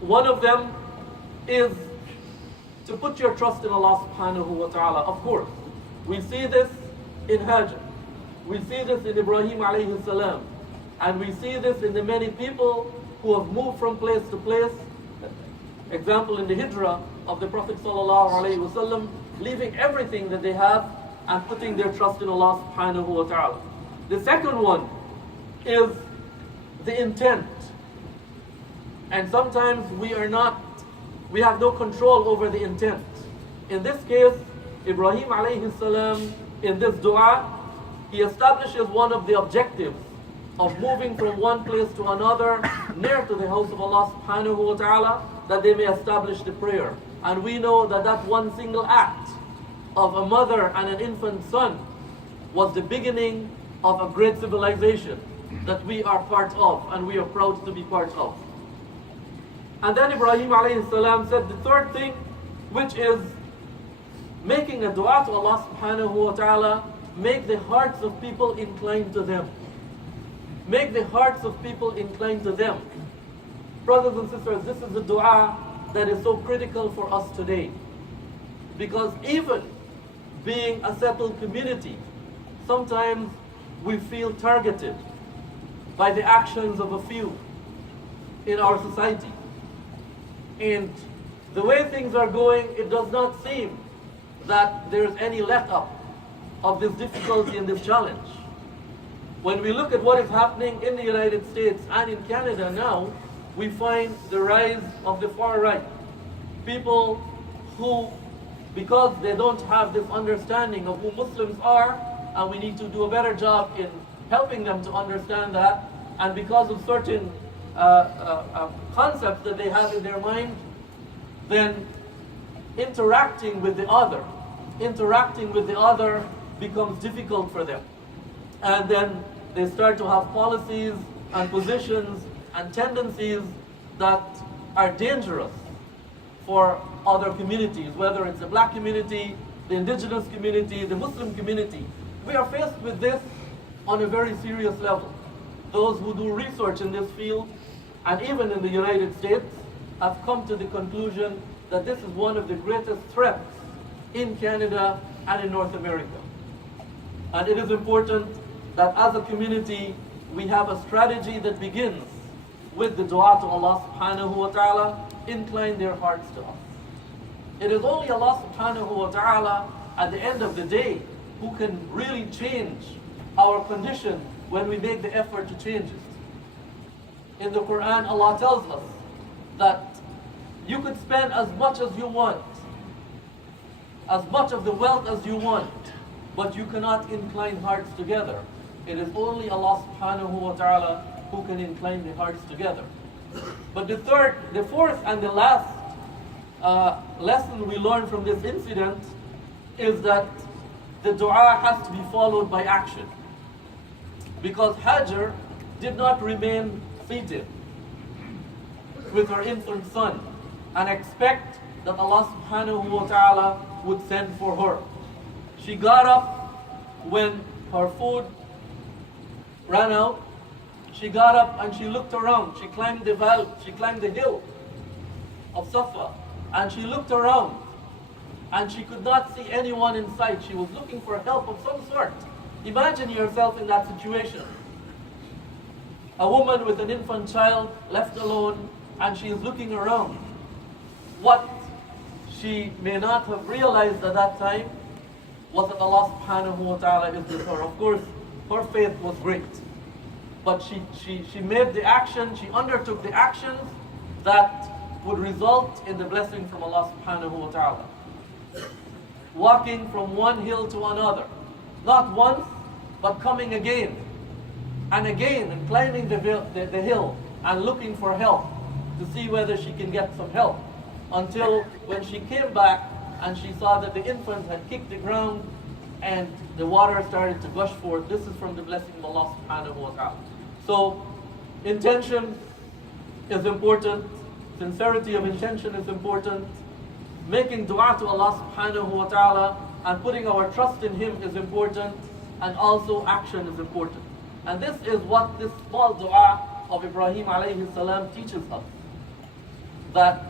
One of them is to put your trust in Allah subhanahu wa ta'ala. Of course, we see this in Hajj. We see this in Ibrahim alayhi salam. And we see this in the many people who have moved from place to place. Example, in the hijrah of the Prophet sallallahu alayhi wasallam, leaving everything that they have and putting their trust in Allah subhanahu wa ta'ala. The second one is the intent. And sometimes we have no control over the intent. In this case, Ibrahim alayhi salam, in this dua, he establishes one of the objectives of moving from one place to another near to the house of Allah subhanahu wa ta'ala, that they may establish the prayer. And we know that that one single act of a mother and an infant son was the beginning of a great civilization that we are part of and we are proud to be part of. And then Ibrahim alayhi salam said the third thing, which is making a dua to Allah subhanahu wa ta'ala, make the hearts of people inclined to them. Make the hearts of people inclined to them. Brothers and sisters, this is a dua that is so critical for us today. Because even being a settled community, sometimes we feel targeted by the actions of a few in our society. And the way things are going, it does not seem that there's any let up of this difficulty and this challenge. When we look at what is happening in the United States and in Canada now, we find the rise of the far right. People who, because they don't have this understanding of who Muslims are, and we need to do a better job in helping them to understand that, and because of certain concepts that they have in their mind, then interacting with the other becomes difficult for them. And then they start to have policies and positions and tendencies that are dangerous for other communities, whether it's the black community, the indigenous community, the Muslim community. We are faced with this on a very serious level. Those who do research in this field, and even in the United States, have come to the conclusion that this is one of the greatest threats in Canada and in North America. And it is important that as a community, we have a strategy that begins with the dua to Allah subhanahu wa ta'ala, incline their hearts to us. It is only Allah subhanahu wa ta'ala at the end of the day who can really change our condition when we make the effort to change it. In the Quran, Allah tells us that you could spend as much as you want, as much of the wealth as you want, but you cannot incline hearts together. It is only Allah subhanahu wa ta'ala who can incline the hearts together. But the fourth and the last lesson we learn from this incident is that the dua has to be followed by action. Because Hajar did not remain seated with her infant son and expect that Allah subhanahu wa ta'ala would send for her. She got up when her food ran out. She got up and she looked around. She climbed the hill of Safa, and she looked around and she could not see anyone in sight. She was looking for help of some sort. Imagine yourself in that situation. A woman with an infant child left alone, and she is looking around. What she may not have realized at that time was that Allah subhanahu wa ta'ala is with her. Of course, her faith was great. But she made the action, she undertook the actions that would result in the blessing from Allah subhanahu wa ta'ala. Walking from one hill to another. Not once, but coming again and again, and climbing the hill and looking for help to see whether she can get some help. Until when she came back and she saw that the infant had kicked the ground and the water started to gush forth. This is from the blessing of Allah subhanahu wa ta'ala. So intention is important, sincerity of intention is important, making dua to Allah subhanahu wa ta'ala and putting our trust in Him is important, and also action is important. And this is what this small dua of Ibrahim alayhi salam teaches us. that